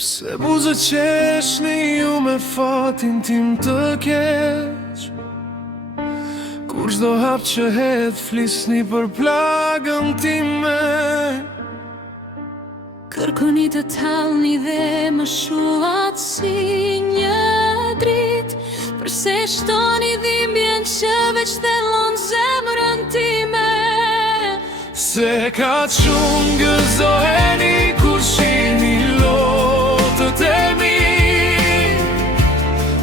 Pse buzë qeshni ju me fatin tim të keq, kur çdo hap që het flisni për plagën time. Kërkoni të tallni dhe më shuat si një dritë, përse shtoni dhimbjen që veç thellon zemrën time. Se ka shumë gëzoheni kur shihni lotët e mi,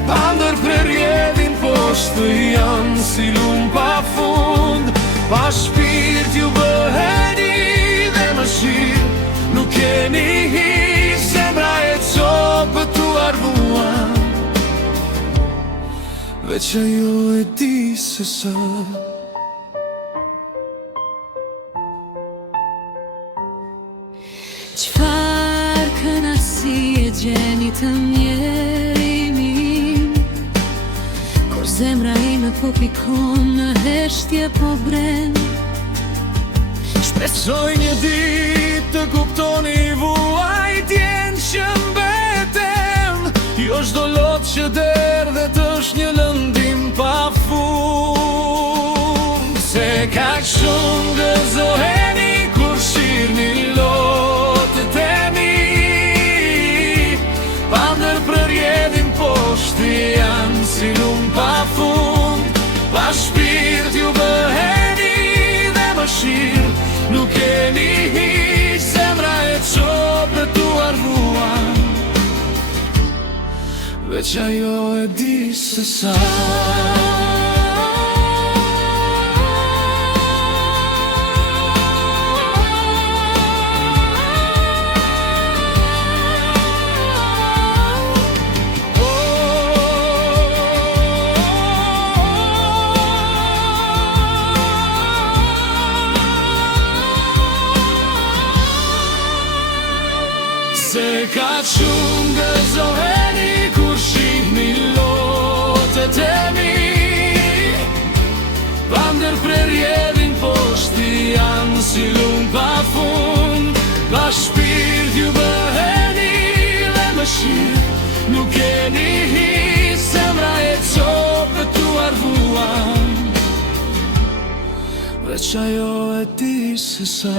pa ndërprerjedhin poshtë janë si lumë pa fund, pa shpirt ju bëheni dhe më shirë. Nuk keni hiç, zemra e copëtuar mua, veç ajo e di se sa. Çfarë kënaqësie gjeni të njerimin, kur zemra ime po pikon në heshtje po bren. Shpresoj një ditë të kuptoni vuajtjen që mbeten, jo çdo lot që derdhet është një lëndim pa fund. Se kaq shumë gëzoheni kur shihni lotët e mi, pa ndërprerjedhin poshtë janë si lumë pa fund, pa shpirt ju bëheni dhe më shirë. Nuk keni hiç, zemra e copëtuar mua, veç ajo e di se sa. Se ka shumë gëzoheni kur shihni lotët e mi, pa ndërprerjedhin poshtë janë si lumë pa fund, pa shpirt ju bëheni dhe më shirë. Nuk keni hiç, zemra e copëtuar mua, veç ajo e di se sa.